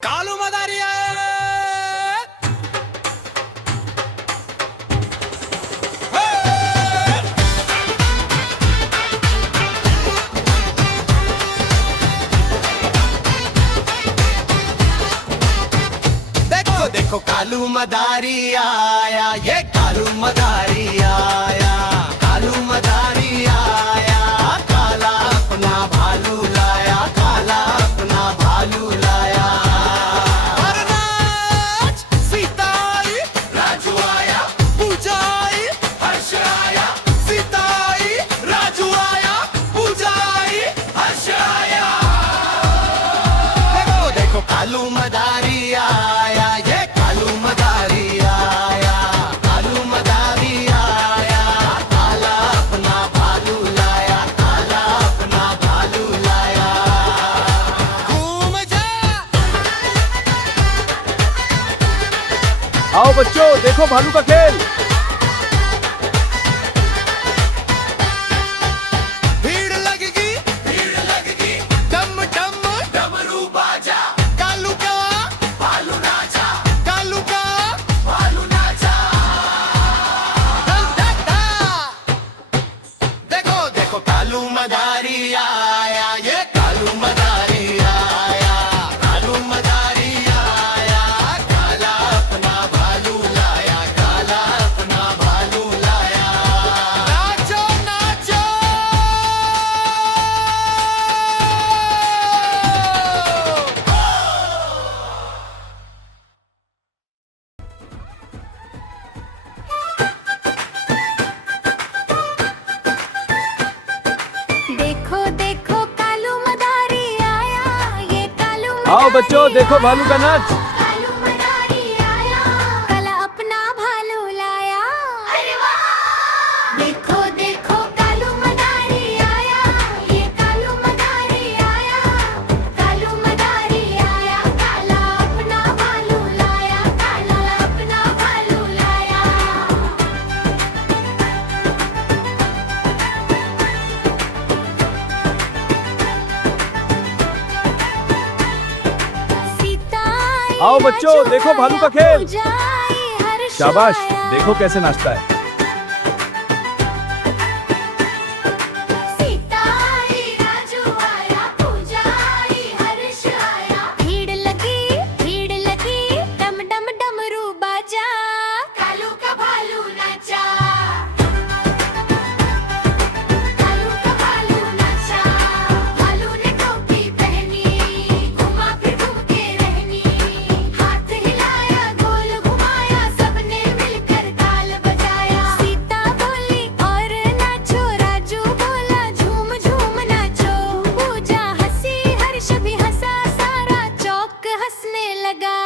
कालू मदारी देखो देखो कालू मदारी आया, ये कालू मदारी आया, कालू मदारी आया, काला अपना भालू लाया, काला अपना भालू लाया। नाच सीता आई, राजू आया, पूजा आई, हर्ष आया, सीता आई, राजू आया, पूजा आई, हर्ष आया। देखो देखो कालू मदारी आया, ये कालू मदारी आया, कालू मदारी आया, काला अपना भालू लाया, काला अपना भालू लाया। घूम जा। आओ बच्चों, देखो भालू का खेल। भीड़ लगेगी, डम डम डमरू बाजा, कालू का भालू नाचा, कालू का भालू नाचा। डम डम डम। देखो देखो कालू मदारी आया, ये कालू मदारी आया, कालू मदारी आया, काला अपना भालू लाया, काला अपना भालू लाया। नाचो नाचो। देखो देखो कालू मदारी आया, ये कालू आओ बच्चों, देखो भालू का नाच। कालू मदारी आया, काला अपना भालू लाया। अरे वाह! देखो देखो कालू मदारी आया, ये कालू मदारी आया, कालू मदारी आया, काला अपना भालू लाया, काला अपना भालू लाया। सीता आई, आओ बच्चों, राजू देखो भालू का आया, खेल। पूजा आई, हर्ष शाबाश, आया। देखो कैसे नाचता है। सीता आई, राजू आया, पूजा आई, हर्ष आया। भीड़ लगी, डम डम डमरू बाजा, कालू का भालू नाचा, कालू का भालू नाचा। भालू ने टोपी पहनी, घुमा फिर घूम के रहनी, हाथ हिलाया, गोल घुमाया, सबने मिलकर ताल बजाया। सीता बोली और नाचो, राजू बोला झूम झूम नाचो। पूजा हंसी, हर्ष भी हंसा, सारा चौक हंसने लगा।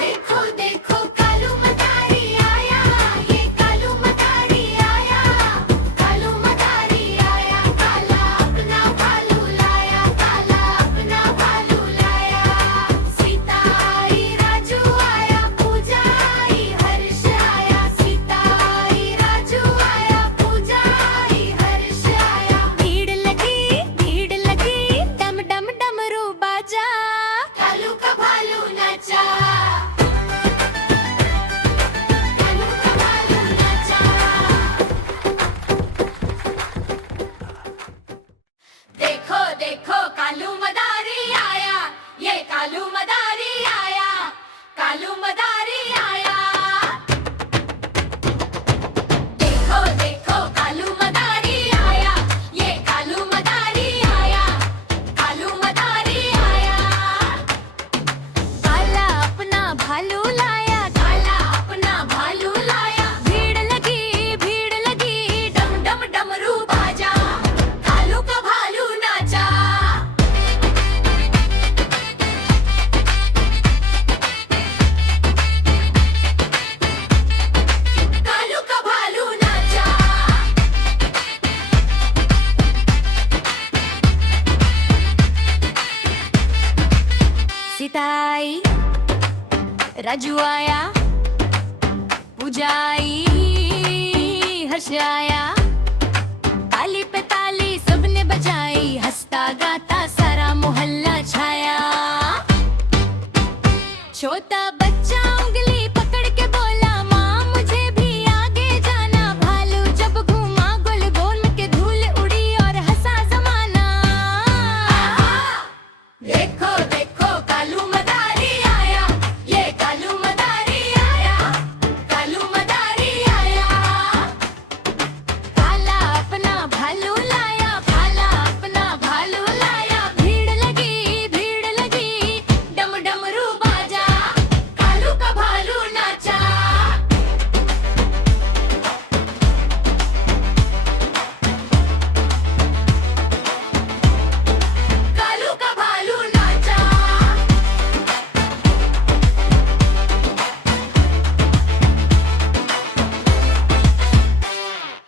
देखो देखो कालू मदारी आया, ये कालू मदारी आया, कालू मदारी आया, काला अपना भालू लाया, काला अपना भालू लाया। सीता आई, राजू आया, पूजा आई, हर्ष आया, सीता आई, राजू आया, पूजा आई, हर्ष आया। भीड़ लगी, डम डम डमरू बाजा, कालू का भालू नाचा, कालू का भालू नाचा। देखो देखो कालू मदारी आया, ये कालू मदारी आया, कालू मदारी आया। देखो देखो कालू मदारी आया, ये कालू मदारी आया, कालू मदारी आया। काला अपना भालू लाया, काला अपना भालू लाया। भीड़ लगी, डम डम डमरू बाजा, कालू का भालू नाचा। कालू का भालू नाचा। सीता आई, राजू आया, पूजा आई, हर्ष आया। ताली पे ताली सबने बजाई, हंसता गाता सारा मोहल्ला छाया। छोटा